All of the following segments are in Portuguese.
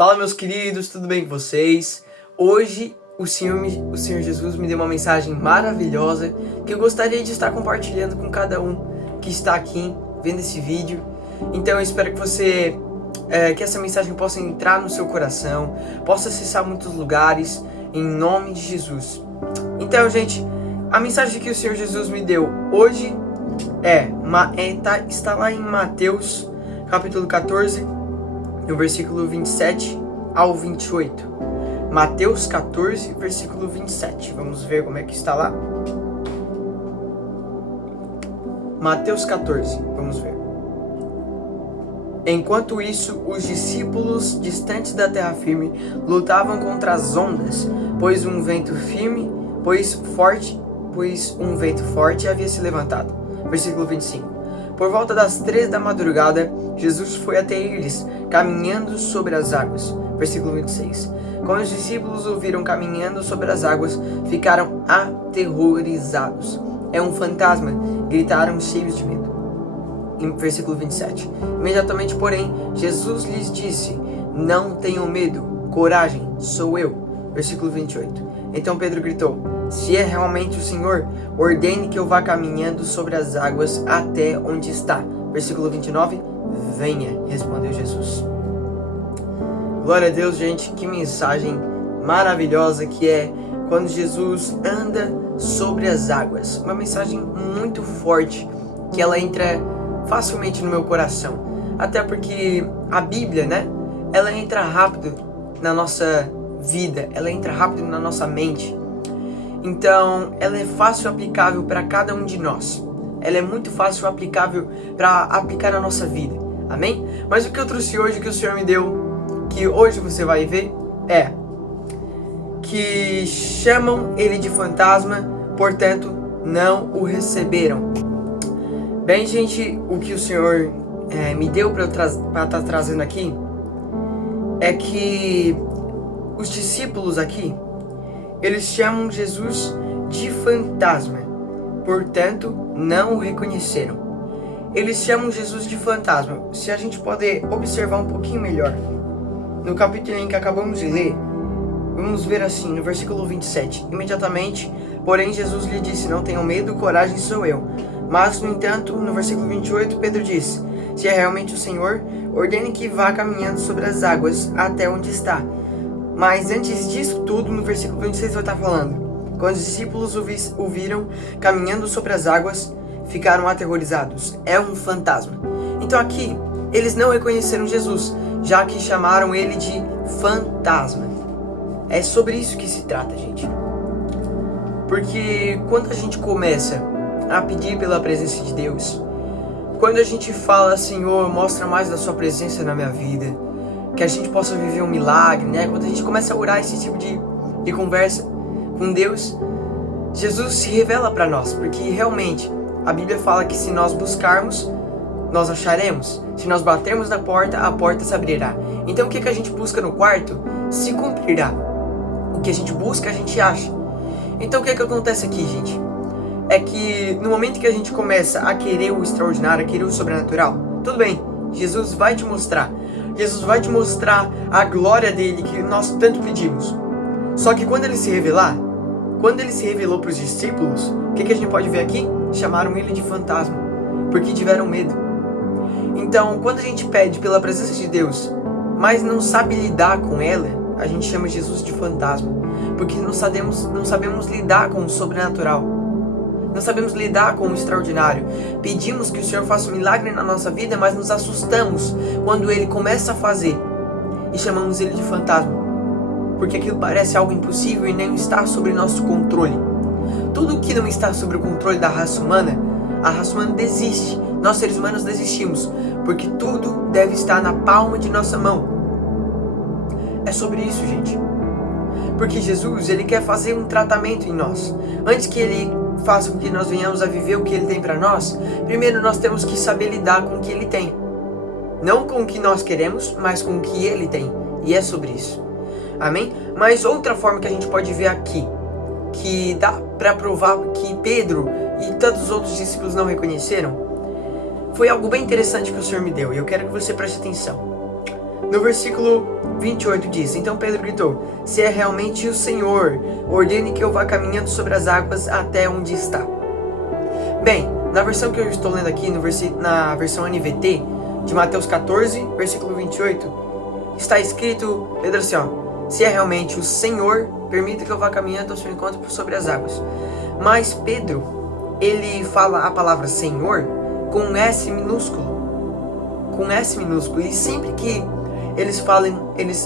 Fala, meus queridos, tudo bem com vocês? Hoje o Senhor Jesus me deu uma mensagem maravilhosa que eu gostaria de estar compartilhando com cada um que está aqui vendo esse vídeo. Então eu espero que essa mensagem possa entrar no seu coração, possa acessar muitos lugares, em nome de Jesus. Então, gente, a mensagem que o Senhor Jesus me deu hoje está lá em Mateus, capítulo 14, no versículo 27 ao 28. Mateus 14, versículo 27. Vamos ver como é que está lá. Mateus 14, vamos ver. Enquanto isso, os discípulos distantes da terra firme lutavam contra as ondas, pois um vento forte havia se levantado. Versículo 25. Por volta das 3 da madrugada, Jesus foi até eles, caminhando sobre as águas. Versículo 26. Quando os discípulos o viram caminhando sobre as águas, ficaram aterrorizados. É um fantasma, gritaram cheios de medo. Versículo 27. Imediatamente, porém, Jesus lhes disse: não tenham medo, coragem, sou eu. Versículo 28. Então Pedro gritou: se é realmente o Senhor, ordene que eu vá caminhando sobre as águas até onde está. Versículo 29. Venha, respondeu Jesus. Glória a Deus, gente, que mensagem maravilhosa que é quando Jesus anda sobre as águas. Uma mensagem muito forte, que ela entra facilmente no meu coração. Até porque a Bíblia, ela entra rápido na nossa vida, ela entra rápido na nossa mente. Então, ela é fácil aplicável para cada um de nós. Ela é muito fácil aplicável para aplicar na nossa vida. Amém? Mas o que eu trouxe hoje, que o Senhor me deu, que hoje você vai ver, é que chamam ele de fantasma, portanto, não o receberam. Bem, gente, o que o Senhor me deu para estar trazendo aqui é que os discípulos aqui, eles chamam Jesus de fantasma, portanto, não o reconheceram. Eles chamam Jesus de fantasma. Se a gente puder observar um pouquinho melhor, no capítulo em que acabamos de ler, vamos ver assim, no versículo 27. Imediatamente, porém, Jesus lhe disse: não tenham medo, coragem, sou eu. Mas, no entanto, no versículo 28, Pedro disse: se é realmente o Senhor, ordene que vá caminhando sobre as águas até onde está. Mas antes disso tudo, no versículo 26 vai estar falando: quando os discípulos o viram caminhando sobre as águas, ficaram aterrorizados. É um fantasma. Então aqui, eles não reconheceram Jesus, já que chamaram ele de fantasma. É sobre isso que se trata, gente. Porque quando a gente começa a pedir pela presença de Deus, quando a gente fala: Senhor, mostra mais da sua presença na minha vida, que a gente possa viver um milagre, quando a gente começa a orar esse tipo de conversa com Deus, Jesus se revela para nós, porque realmente a Bíblia fala que se nós buscarmos, nós acharemos. Se nós batermos na porta, a porta se abrirá. Então o que a gente busca no quarto se cumprirá. O que a gente busca, a gente acha. Então o que acontece aqui, gente? É que no momento que a gente começa a querer o extraordinário, a querer o sobrenatural, tudo bem, Jesus vai te mostrar. Jesus vai te mostrar a glória dele que nós tanto pedimos. Só que quando ele se revelou para os discípulos, o que a gente pode ver aqui? Chamaram ele de fantasma, porque tiveram medo. Então, quando a gente pede pela presença de Deus, mas não sabe lidar com ela, a gente chama Jesus de fantasma, porque não sabemos lidar com o sobrenatural. Não sabemos lidar com o extraordinário. Pedimos que o Senhor faça um milagre na nossa vida, mas nos assustamos quando Ele começa a fazer e chamamos Ele de fantasma, porque aquilo parece algo impossível e nem está sob nosso controle. Tudo que não está sob o controle da raça humana, a raça humana desiste. Nós seres humanos desistimos, porque tudo deve estar na palma de nossa mão. É sobre isso, gente. Porque Jesus, Ele quer fazer um tratamento em nós. Antes que Ele faça com que nós venhamos a viver o que Ele tem para nós, primeiro nós temos que saber lidar com o que Ele tem. Não com o que nós queremos, mas com o que Ele tem. E é sobre isso. Amém? Mas outra forma que a gente pode ver aqui, que dá para provar que Pedro e tantos outros discípulos não reconheceram, foi algo bem interessante que o Senhor me deu. E eu quero que você preste atenção. No versículo 28 diz: Então Pedro gritou: Se é realmente o Senhor, ordene que eu vá caminhando sobre as águas até onde está. Bem, na versão que eu estou lendo aqui, na versão NVT, de Mateus 14, versículo 28, está escrito, Pedro assim, se é realmente o Senhor, permita que eu vá caminhando ao seu encontro sobre as águas. Mas Pedro, ele fala a palavra Senhor com S minúsculo. Com S minúsculo. E sempre que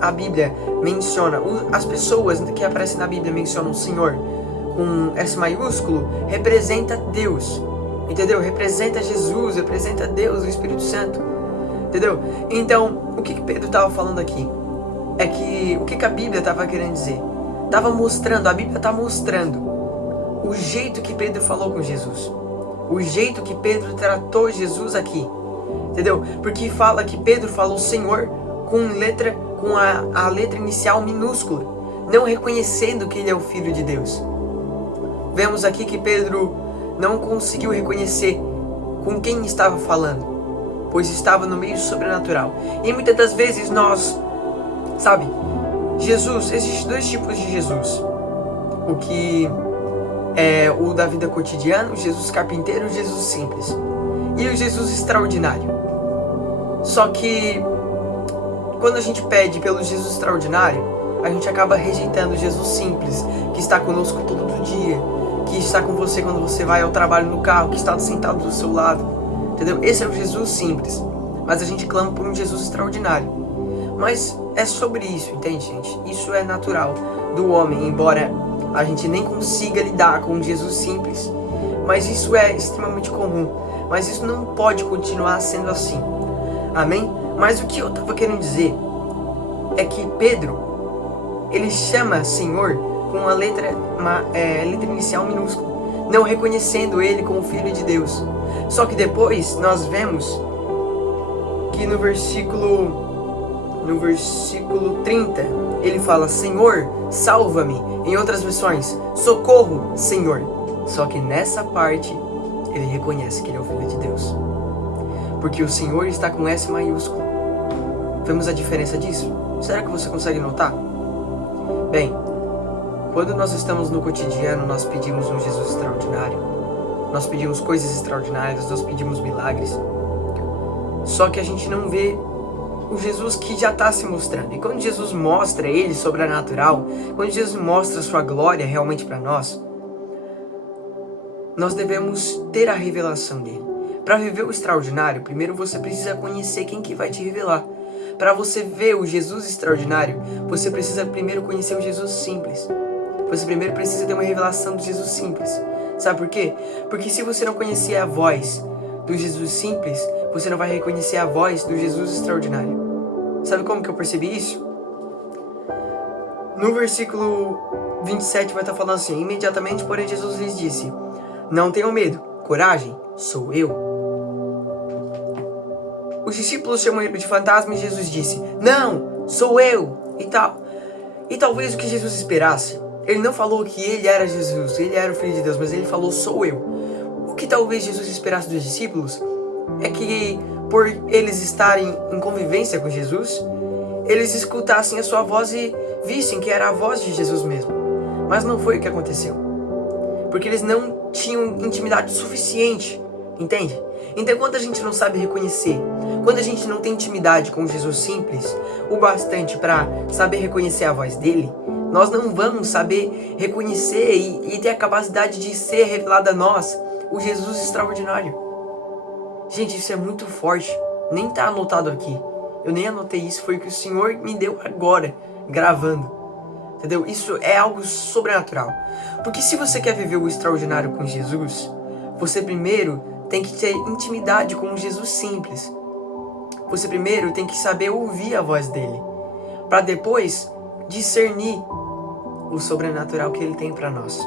a Bíblia menciona, as pessoas que aparecem na Bíblia mencionam o Senhor com S maiúsculo, representa Deus. Entendeu? Representa Jesus, representa Deus, o Espírito Santo. Entendeu? Então, o que Pedro estava falando aqui? É que, o que a Bíblia estava querendo dizer? A Bíblia está mostrando o jeito que Pedro falou com Jesus. O jeito que Pedro tratou Jesus aqui. Entendeu? Porque fala que Pedro falou Senhor com a letra inicial minúscula, não reconhecendo que ele é o Filho de Deus. Vemos aqui que Pedro não conseguiu reconhecer com quem estava falando, pois estava no meio sobrenatural. E muitas das vezes existem dois tipos de Jesus. O que é o da vida cotidiana, o Jesus carpinteiro, o Jesus simples. E o Jesus extraordinário. Só que quando a gente pede pelo Jesus extraordinário, a gente acaba rejeitando o Jesus simples, que está conosco todo dia, que está com você quando você vai ao trabalho no carro, que está sentado do seu lado, entendeu? Esse é o Jesus simples, mas a gente clama por um Jesus extraordinário. Mas é sobre isso, entende, gente? Isso é natural do homem, embora a gente nem consiga lidar com um Jesus simples, mas isso é extremamente comum. Mas isso não pode continuar sendo assim, amém? Mas o que eu estava querendo dizer é que Pedro, ele chama Senhor com uma letra inicial minúscula, não reconhecendo ele como Filho de Deus. Só que depois nós vemos que no versículo 30, ele fala Senhor, salva-me. Em outras versões, socorro, Senhor. Só que nessa parte, ele reconhece que ele é o Filho de Deus, porque o Senhor está com S maiúsculo. Vemos a diferença disso? Será que você consegue notar? Bem, quando nós estamos no cotidiano, nós pedimos um Jesus extraordinário, nós pedimos coisas extraordinárias, nós pedimos milagres, só que a gente não vê o Jesus que já está se mostrando. E quando Jesus mostra ele sobrenatural, quando Jesus mostra a sua glória realmente para nós devemos ter a revelação dele. Para viver o extraordinário, primeiro você precisa conhecer quem que vai te revelar. Para você ver o Jesus extraordinário, você precisa primeiro conhecer o Jesus simples. Você primeiro precisa ter uma revelação do Jesus simples. Sabe por quê? Porque se você não conhecer a voz do Jesus simples, você não vai reconhecer a voz do Jesus extraordinário. Sabe como que eu percebi isso? No versículo 27 vai estar falando assim: imediatamente, porém, Jesus lhes disse: não tenham medo, coragem, sou eu. Os discípulos chamam ele de fantasma e Jesus disse: não, sou eu, e tal. E talvez o que Jesus esperasse, ele não falou que ele era Jesus, ele era o Filho de Deus, mas ele falou: sou eu. O que talvez Jesus esperasse dos discípulos é que, por eles estarem em convivência com Jesus, eles escutassem a sua voz e vissem que era a voz de Jesus mesmo. Mas não foi o que aconteceu, porque eles não tinham intimidade suficiente, entende? Então, quando a gente não sabe reconhecer, quando a gente não tem intimidade com Jesus simples o bastante para saber reconhecer a voz dele, nós não vamos saber reconhecer e ter a capacidade de ser revelado a nós o Jesus extraordinário. Gente, isso é muito forte, nem está anotado aqui. Eu nem anotei isso, foi o que o Senhor me deu agora, gravando. Entendeu? Isso é algo sobrenatural. Porque se você quer viver o extraordinário com Jesus, você primeiro tem que ter intimidade com um Jesus simples. Você primeiro tem que saber ouvir a voz dele, para depois discernir o sobrenatural que ele tem para nós.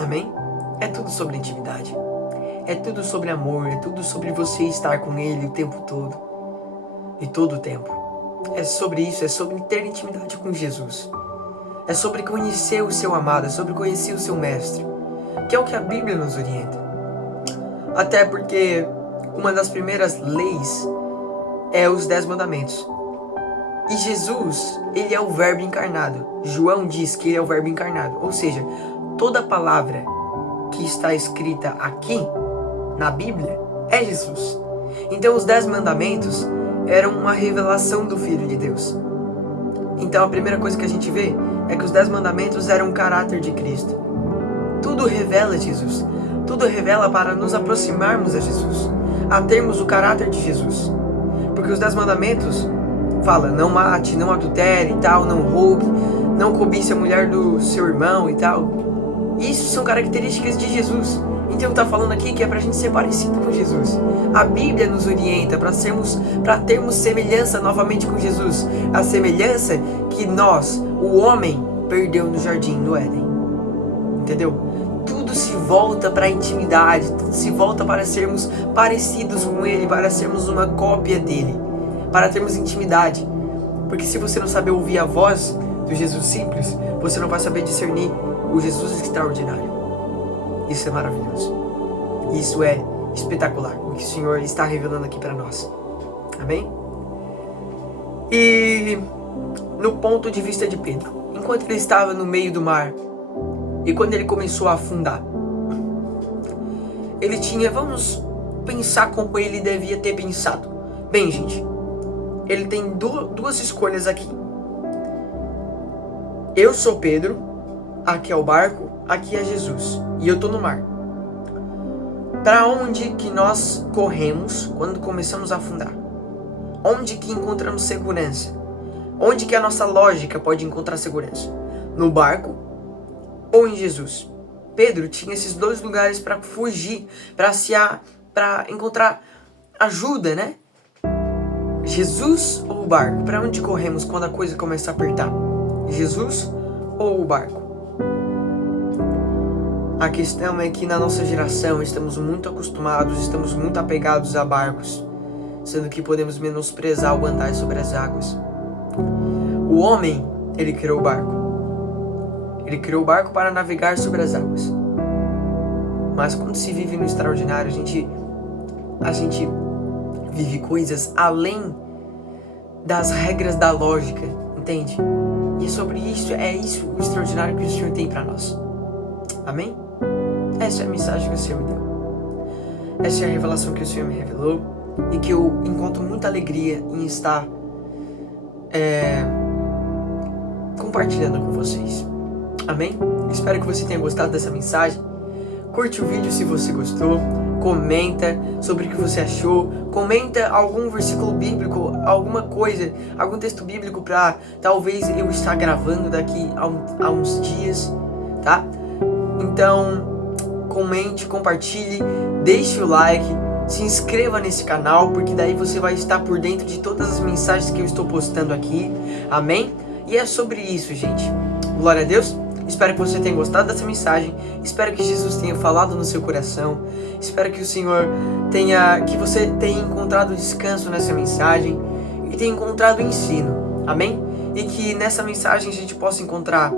Amém? É tudo sobre intimidade. É tudo sobre amor, é tudo sobre você estar com ele o tempo todo. E todo o tempo. É sobre isso, é sobre ter intimidade com Jesus. É sobre conhecer o seu amado, é sobre conhecer o seu mestre, que é o que a Bíblia nos orienta. Até porque uma das primeiras leis é os 10 mandamentos. E Jesus, ele é o verbo encarnado. João diz que ele é o verbo encarnado. Ou seja, toda palavra que está escrita aqui na Bíblia é Jesus. Então os 10 mandamentos eram uma revelação do Filho de Deus. Então a primeira coisa que a gente vê é que os 10 mandamentos eram o caráter de Cristo. Tudo revela Jesus. Tudo revela para nos aproximarmos a Jesus, a termos o caráter de Jesus. Porque os 10 mandamentos falam: não mate, não adultere e tal, não roube, não cobice a mulher do seu irmão e tal. Isso são características de Jesus. Então está falando aqui que é para a gente ser parecido com Jesus. A Bíblia nos orienta para termos semelhança novamente com Jesus. A semelhança que nós, o homem, perdeu no jardim do Éden. Entendeu? Tudo se volta para a intimidade, tudo se volta para sermos parecidos com Ele, para sermos uma cópia dele, para termos intimidade. Porque se você não saber ouvir a voz do Jesus simples, você não vai saber discernir o Jesus extraordinário. Isso é maravilhoso. Isso é espetacular, o que o Senhor está revelando aqui para nós. Amém? E no ponto de vista de Pedro, enquanto ele estava no meio do mar, e quando ele começou a afundar, ele tinha, vamos pensar como ele devia ter pensado. Bem, gente, ele tem duas escolhas aqui. Eu sou Pedro, aqui é o barco, aqui é Jesus, e eu tô no mar. Para onde que nós corremos quando começamos a afundar? Onde que encontramos segurança? Onde que a nossa lógica pode encontrar segurança? No barco ou em Jesus? Pedro tinha esses dois lugares para fugir, para encontrar ajuda, né? Jesus ou o barco? Para onde corremos quando a coisa começa a apertar? Jesus ou o barco? A questão é que na nossa geração estamos muito acostumados, estamos muito apegados a barcos, sendo que podemos menosprezar o andar sobre as águas. O homem, ele criou o barco. Ele criou o barco para navegar sobre as águas. Mas quando se vive no extraordinário, a gente vive coisas além das regras da lógica, entende? E é sobre isso, o extraordinário que o Senhor tem para nós. Amém? Essa é a mensagem que o Senhor me deu. Essa é a revelação que o Senhor me revelou e que eu encontro muita alegria em estar compartilhando com vocês. Amém? Espero que você tenha gostado dessa mensagem. Curte o vídeo se você gostou. Comenta sobre o que você achou. Comenta algum versículo bíblico, alguma coisa, algum texto bíblico para talvez eu estar gravando daqui a uns dias, tá? Então, comente, compartilhe, deixe o like, se inscreva nesse canal, porque daí você vai estar por dentro de todas as mensagens que eu estou postando aqui. Amém? E é sobre isso, gente. Glória a Deus. Espero que você tenha gostado dessa mensagem. Espero que Jesus tenha falado no seu coração. Espero que o Senhor que você tenha encontrado descanso nessa mensagem e tenha encontrado ensino. Amém? E que nessa mensagem a gente possa encontrar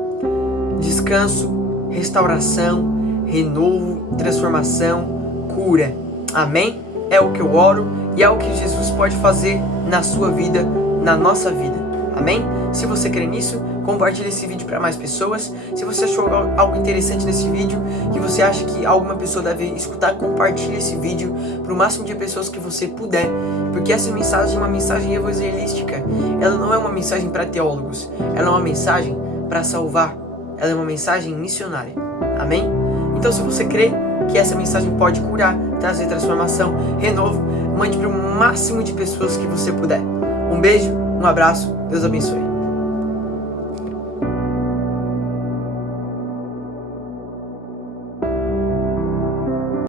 descanso, restauração, renovo, transformação, cura. Amém? É o que eu oro e é o que Jesus pode fazer na sua vida, na nossa vida. Amém? Se você crê nisso, compartilhe esse vídeo para mais pessoas. Se você achou algo interessante nesse vídeo, que você acha que alguma pessoa deve escutar, compartilhe esse vídeo para o máximo de pessoas que você puder. Porque essa mensagem é uma mensagem evangelística. Ela não é uma mensagem para teólogos. Ela é uma mensagem para salvar. Ela é uma mensagem missionária. Amém? Então, se você crê que essa mensagem pode curar, trazer transformação, renovo, mande para o máximo de pessoas que você puder. Um beijo, um abraço, Deus abençoe.